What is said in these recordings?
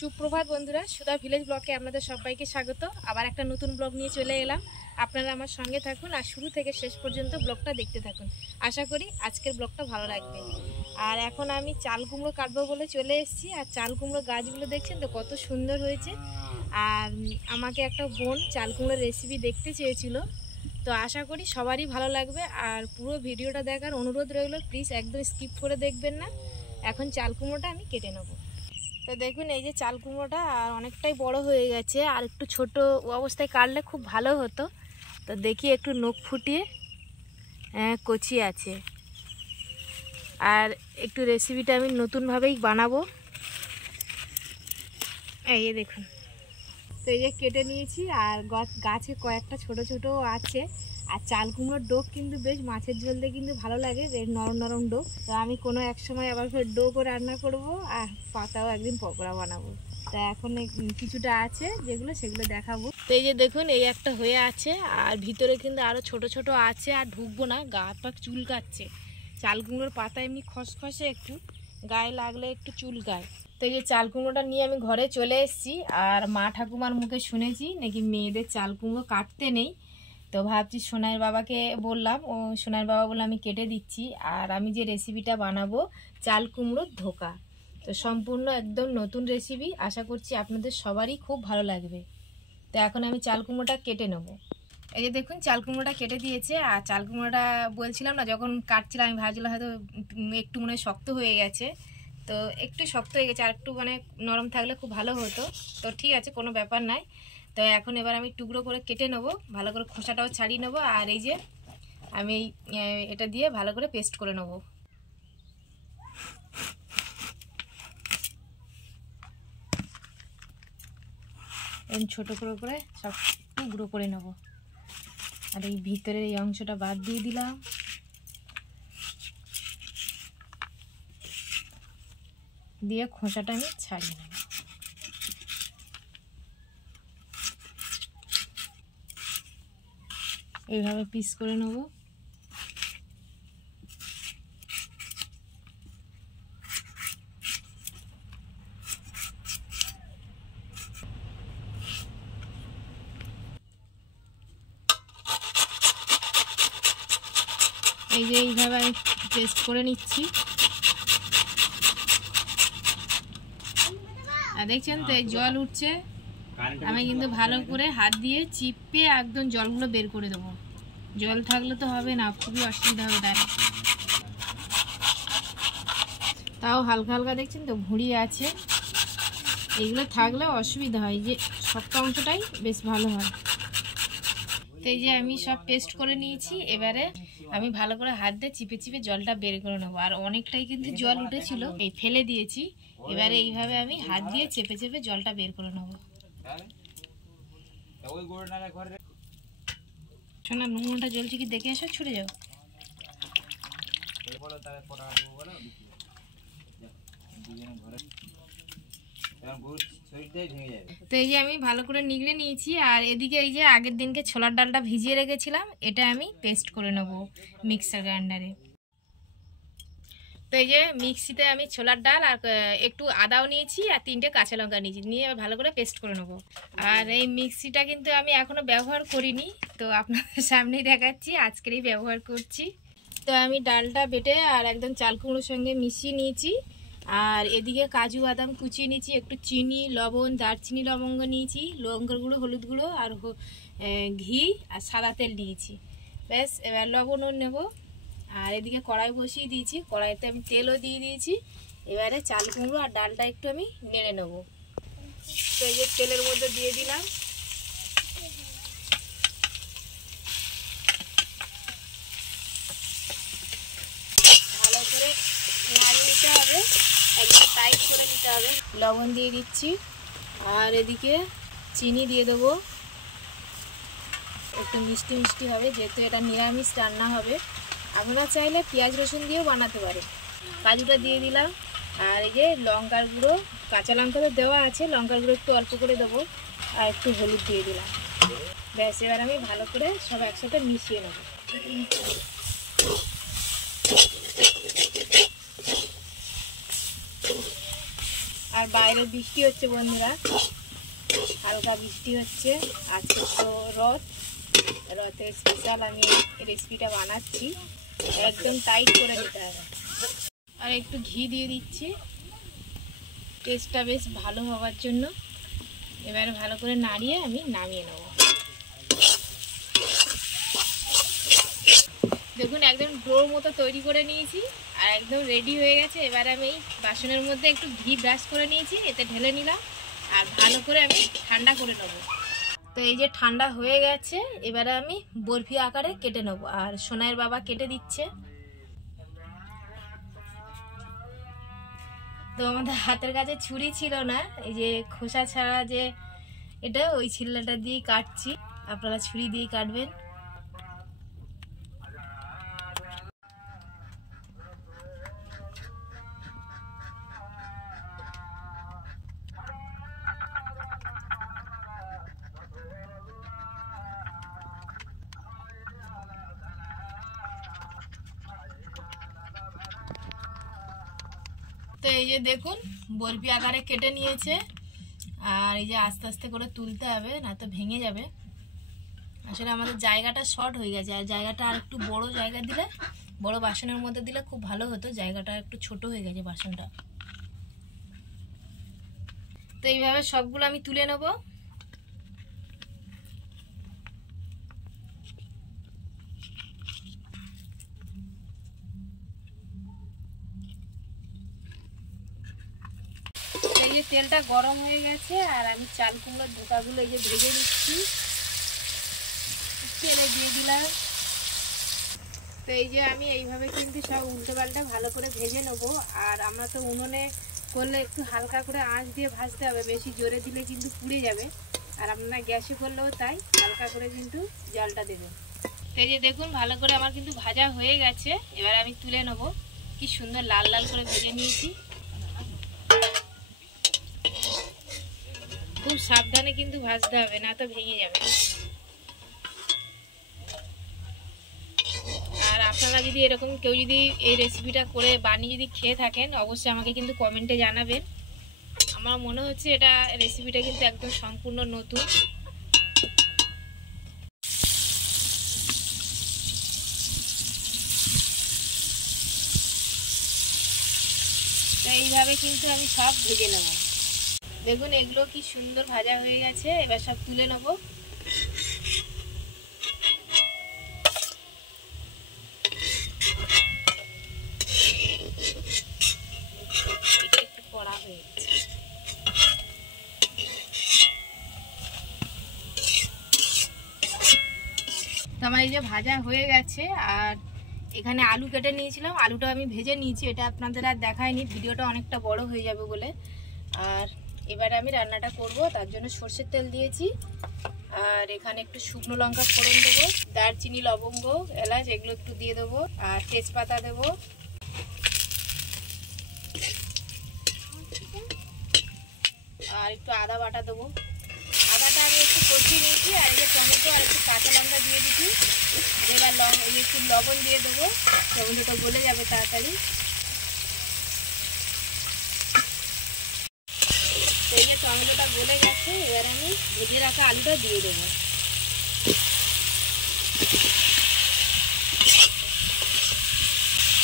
সুপ্রভাত বন্ধুরা, সুধা ভিলেজ ব্লগে আপনাদের সবাইকে স্বাগত। আবার একটা নতুন ব্লগ নিয়ে চলে এলাম। আপনারা আমার সঙ্গে থাকুন আর শুরু থেকে শেষ পর্যন্ত ব্লগটা দেখতে থাকুন। আশা করি আজকের ব্লগটা ভালো লাগবে। আর এখন আমি চাল কুমড়ো কাটবো বলে চলে এসেছি। আর চাল কুমড়ো গাছগুলো দেখছেন তো কত সুন্দর হয়েছে। আর আমাকে একটা বোন চাল কুমড়োর রেসিপি দেখতে চেয়েছিল, তো আশা করি সবারই ভালো লাগবে। আর পুরো ভিডিওটা দেখার অনুরোধ রইল, প্লিজ একদম স্কিপ করে দেখবেন না। এখন চাল কুমড়োটা আমি কেটে নেবো। তো দেখুন এই যে চাল কুমড়োটা আর অনেকটাই বড় হয়ে গেছে, আর একটু ছোট অবস্থায় কাটলে খুব ভালো হতো। তো দেখি একটু নখ ফুটিয়ে কচি আছে। আর একটু রেসিপিটা আমি নতুনভাবেই বানাবো। এই যে দেখুন, তো এই যে কেটে নিয়েছি। আর গাছে কয়েকটা ছোট ছোট আছে। আর চাল কুমড়োর ডোক কিন্তু বেশ মাছের ঝোল দিয়ে কিন্তু ভালো লাগে, বেশ নরম নরম ডোক। তো আমি কোনো এক সময় আবার ফের ডোকও রান্না করব, আর পাতাও একদিন পকোড়া বানাবো। তা এখন কিছুটা আছে যেগুলো, সেগুলো দেখাবো। তো এই যে দেখুন, এই একটা হয়ে আছে, আর ভিতরে কিন্তু আরও ছোট ছোট আছে। আর ঢুকবো না, গা পাক চুলকাচ্ছে। চাল কুমড়োর পাতা এমনি খসখসে, একটু গায়ে লাগলে একটু চুলকায়। তো এই যে চাল কুমড়োটা নিয়ে আমি ঘরে চলে এসেছি। আর মা ঠাকুমার মুখে শুনেছি নাকি মেয়েদের চাল কুমড়ো কাটতে নেই। তো ভাবছি সোনাইয়ের বাবাকে বললাম, ও সোনাইয়ের বাবা বললাম আমি কেটে দিচ্ছি। আর আমি যে রেসিপিটা বানাবো চাল কুমড়োর ধোকা, তো সম্পূর্ণ একদম নতুন রেসিপি। আশা করছি আপনাদের সবারই খুব ভালো লাগবে। তো এখন আমি চাল কুমড়োটা কেটে নেব। এই যে দেখুন, চাল কুমড়োটা কেটে দিয়েছে। আর চাল কুমড়োটা বলছিলাম না, যখন কাটছিলাম আমি ভাবছিলাম হয়তো একটু মনে হয় শক্ত হয়ে গেছে। তো একটু শক্ত হয়ে গেছে, আর একটু মানে নরম থাকলে খুব ভালো হতো। তো ঠিক আছে, কোনো ব্যাপার নাই। তো এখন এবার আমি টুকরো করে কেটে নেবো, ভালো করে খোসাটাও ছাড়িয়ে নেবো। আর এই যে আমি এটা দিয়ে ভালো করে পেস্ট করে নেবো। এরকম ছোটো করে সব গুঁড়ো করে নেবো। আর এই ভিতরের এই অংশটা বাদ দিয়ে দিলাম। দিয়ে খোসাটা আমি ছাড়িয়ে নেব। এইভাবে পিস করে নেব। এই যে এইভাবে আমি পেস্ট করে নিচ্ছি। আর দেখছেন তো জল উঠছে, আমি কিন্তু ভালো করে হাত দিয়ে চিপে একদম জলগুলো বের করে দেবো। জল থাকলে তো হবে না, খুবই অসুবিধা হবে। তাই তাও হালকা হালকা দেখছেন তো ভুঁড়ি আছে, এইগুলো থাকলে অসুবিধা হয়, যে শক্ত অংশটাই বেশ ভালো হয়। তো এই যে আমি সব পেস্ট করে নিয়েছি। এবারে আমি ভালো করে হাত দিয়ে চিপে চিপে জলটা বের করে নেবো। আর অনেকটাই কিন্তু জল উঠেছিল, এই ফেলে দিয়েছি। এবারে এইভাবে আমি হাত দিয়ে চেপে চেপে জলটা বের করে নেবো। শোনা, নুনটা জ্বলছে কি দেখে এসো, ছুটে যাও। তো এই যে আমি ভালো করে নিগড়ে নিয়েছি। আর এদিকে এই যে আগের দিনকে ছোলার ডালটা ভিজিয়ে রেখেছিলাম, এটা আমি পেস্ট করে নেব মিক্সার গ্রাইন্ডারে। তো এই যে মিক্সিতে আমি ছোলার ডাল আর একটু আদাও নিয়েছি, আর 3টে কাঁচা লঙ্কা নিয়েছি, নিয়ে ভালো করে পেস্ট করে নেব। আর এই মিক্সিটা কিন্তু আমি এখনও ব্যবহার করিনি, তো আপনাদের সামনেই দেখাচ্ছি, আজকেরই ব্যবহার করছি। তো আমি ডালটা বেটে আর একদম চাল কুমড়োর সঙ্গে মিশিয়ে নিয়েছি। আর এদিকে কাজু বাদাম কুচিয়ে নিয়েছি, একটু চিনি, লবণ, দারচিনি, লবঙ্গ নিয়েছি, লঙ্কার গুঁড়ো, হলুদ গুঁড়ো, আর ঘি আর সাদা তেল নিয়েছি। ব্যাস, এবার লবণও নেব। আর এদিকে কড়াই বসিয়ে দিয়েছি, কড়াইতে আমি তেলও দিয়ে দিয়েছি। এবারে চাল কুমড়ো আর ডালটা একটু আমি নেড়ে নেব। তো এই যে তেলের মধ্যে দিয়ে দিলাম। ভালো করে নাড়িয়ে নিতে হবে, একদম টাইট করে নিতে হবে। লবণ দিয়ে দিচ্ছি, আর এদিকে চিনি দিয়ে দেবো। একটু মিষ্টি মিষ্টি হবে, যেহেতু এটা নিরামিষ রান্না হবে। আপনারা চাইলে পেঁয়াজ রসুন দিয়েও বানাতে পারেন। কাজুটা দিয়ে দিলাম। আর এই যে লঙ্কার গুঁড়ো, কাঁচা লঙ্কা তো দেওয়া আছে, লঙ্কার গুঁড়ো একটু অল্প করে দেবো। আর একটু হলুদ দিয়ে দিলাম। ব্যাস, এবার আমি ভালো করে সব একসাথে মিশিয়ে নেব। আর বাইরে বৃষ্টি হচ্ছে বন্ধুরা, হালকা বৃষ্টি হচ্ছে। আজকে তো রথের স্পেশাল আমি রেসিপিটা বানাচ্ছি, একদম টাইট করে দিতে হবে। আর একটু ঘি দিয়ে দিচ্ছি টেস্টটা বেশ ভালো হওয়ার জন্য। এবারে ভালো করে নাড়িয়ে আমি নামিয়ে নেব। দেখুন একদম ডোর মতো তৈরি করে নিয়েছি আর একদম রেডি হয়ে গেছে। এবারে আমি এই বাসনের মধ্যে একটু ঘি ব্রাশ করে নিয়েছি, এতে ঢেলে নিলাম আর ভালো করে আমি ঠান্ডা করে নেব। তো এই যে ঠান্ডা হয়ে গেছে, এবারে আমি বরফি আকারে কেটে নেব। আর সোনাইয়ের বাবা কেটে দিচ্ছে। তো আমাদের হাতের কাছে ছুরি ছিল না, এই যে খোসা ছাড়া যে এটা, ওই ছিলনাটা দিয়েই কাটছি। আপনারা ছুরি দিয়েই কাটবেন। তো এই যে দেখুন বরফি আকারে কেটে নিয়েছে। আর এই যে আস্তে আস্তে করে তুলতে হবে, না তো ভেঙে যাবে। আসলে আমাদের জায়গাটা শর্ট হয়ে গেছে, আর জায়গাটা আর একটু বড় জায়গা দিলে, বড় বাসনের মধ্যে দিলে খুব ভালো হতো। জায়গাটা একটু ছোট হয়ে গেছে বাসনটা। তো এইভাবে সবগুলো আমি তুলে নেব। এই যে তেলটা গরম হয়ে গেছে আর আমি চাল কুমড়োর ধোকাগুলো এই যে ভেজে নিচ্ছি, তেলে দিয়ে দিলাম। তো এই যে আমি এইভাবে কিন্তু সব উল্টে পাল্টে ভালো করে ভেজে নেবো। আর আমরা তো উনুনে করলে একটু হালকা করে আঁচ দিয়ে ভাজতে হবে, বেশি জোরে দিলে কিন্তু পুড়ে যাবে। আর আপনারা গ্যাসে করলেও তাই, হালকা করে কিন্তু জলটা দেবেন। তো এই যে দেখুন ভালো করে আমার কিন্তু ভাজা হয়ে গেছে। এবার আমি তুলে নেবো। কি সুন্দর লাল লাল করে ভেজে নিয়েছি। খুব সাবধানে কিন্তু ভাজতে হবে, না তো ভেঙে যাবে। আর আপনারা যদি এরকম কেউ যদি এই রেসিপিটা করে বানিয়ে যদি খেয়ে থাকেন, অবশ্যই আমাকে কিন্তু কমেন্টে জানাবেন। আমার মনে হচ্ছে এটা রেসিপিটা কিন্তু একদম সম্পূর্ণ নতুন। তো এইভাবে কিন্তু আমি সব ভেজে নেব। দেখুন এগুলো কি সুন্দর ভাজা হয়ে গেছে। এবার সব তুলে নেব। একটু কড়া হয়ে গেছে। তো আমার এই যে ভাজা হয়ে গেছে। আর এখানে আলু কেটে নিয়েছিলাম, আলুটা আমি ভেজে নিয়েছি। এটা আপনাদের আর দেখায়নি, ভিডিওটা অনেকটা বড় হয়ে যাবে বলে। আর এবারে আমি রান্নাটা করব, তার জন্য সর্ষের তেল দিয়েছি। আর এখানে একটু শুকনো লঙ্কা ফোড়ন দেবো, দারচিনি, লবঙ্গ, এলাচ এগুলো একটু দিয়ে দেবো। আর তেজপাতা দেবো। আর একটু আদা বাটা দেবো। আদাটা আমি একটু কষিয়ে নিয়েছি। আর এই যে টমেটো আর একটু কাঁচা লঙ্কা দিয়ে দিচ্ছি। এবার একটু লবণ দিয়ে দেবো, টমেটোটা গলে যাবে তাড়াতাড়ি। তো এই যে টমেটোটা গলে গেছে, এবার আমি ভেজে রাখা আলুটা দিয়ে দেবো।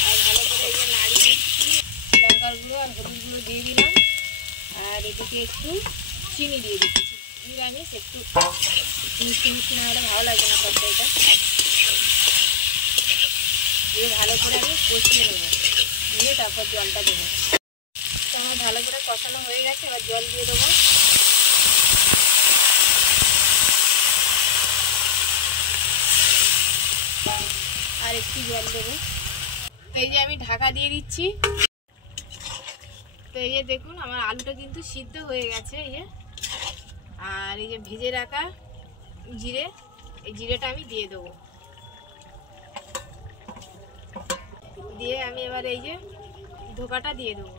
আর ভালো করে এই যে নাড়িয়ে দিচ্ছি। লঙ্কার গুঁড়ো আর হলুদ গুঁড়ো দিয়ে দিলাম। আর এদিকে একটু চিনি দিয়ে দিচ্ছি। নিরামিষ, একটু মিষ্টি মিষ্টি না হলে ভালো লাগে না তরকারিটা। দিয়ে ভালো করে আমি কষিয়ে নেবো, নিয়ে তারপর জলটা দেবো। তো আমার ভালো করে কষানো হয়ে গেছে, এবার জল দিয়ে দেবো। আর একটু জল দেবো। তো এই যে আমি ঢাকা দিয়ে দিচ্ছি। তো এই যে দেখুন আমার আলুটা কিন্তু সিদ্ধ হয়ে গেছে। এই যে, আর এই যে ভেজে রাখা জিরে, এই জিরেটা আমি দিয়ে দেবো। দিয়ে আমি এবার এই যে ধোকাটা দিয়ে দেবো।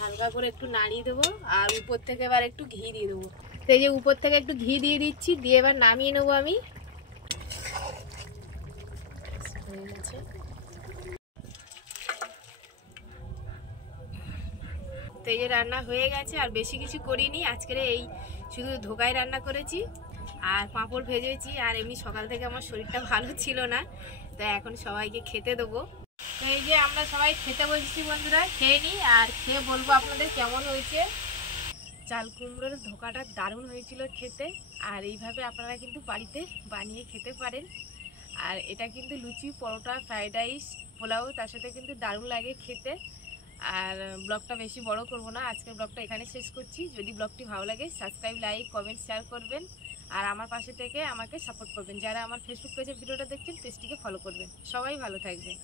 হালকা করে একটু নাড়িয়ে দেবো। আর উপর থেকে এবার একটু ঘি দিয়ে দেবো। তো এই যে উপর থেকে একটু ঘি দিয়ে দিচ্ছি, দিয়ে এবার নামিয়ে নেবো আমি। হয়ে গেছে। তো এই যে রান্না হয়ে গেছে, আর বেশি কিছু করিনি আজকের, এই শুধু ধোকাই রান্না করেছি আর পাঁপড় ভেজেছি। আর এমনি সকাল থেকে আমার শরীরটা ভালো ছিল না, তো এখন সবাইকে খেতে দেবো। তো এই যে আমরা সবাই খেতে বসেছি বন্ধুরা, খেয়ে নিই আর খেয়ে বলবো আপনাদের কেমন হয়েছে। চাল কুমড়োর ধোকাটা দারুণ হয়েছিল খেতে, আর এইভাবে আপনারা কিন্তু বাড়িতে বানিয়ে খেতে পারেন। আর এটা কিন্তু লুচি, পরোটা, ফ্রাইড রাইস, পোলাও তার সাথে কিন্তু দারুণ লাগে খেতে। আর ব্লগটা বেশি বড় করব না, আজকের ব্লগটা এখানে শেষ করছি। যদি ব্লগটি ভালো লাগে সাবস্ক্রাইব, লাইক, কমেন্ট, শেয়ার করবেন। আর আমার পাশে থেকে আমাকে সাপোর্ট করবেন। যারা আমার ফেসবুক পেজে ভিডিওটা দেখছেন পেজটিকে ফলো করবেন। সবাই ভালো থাকবেন।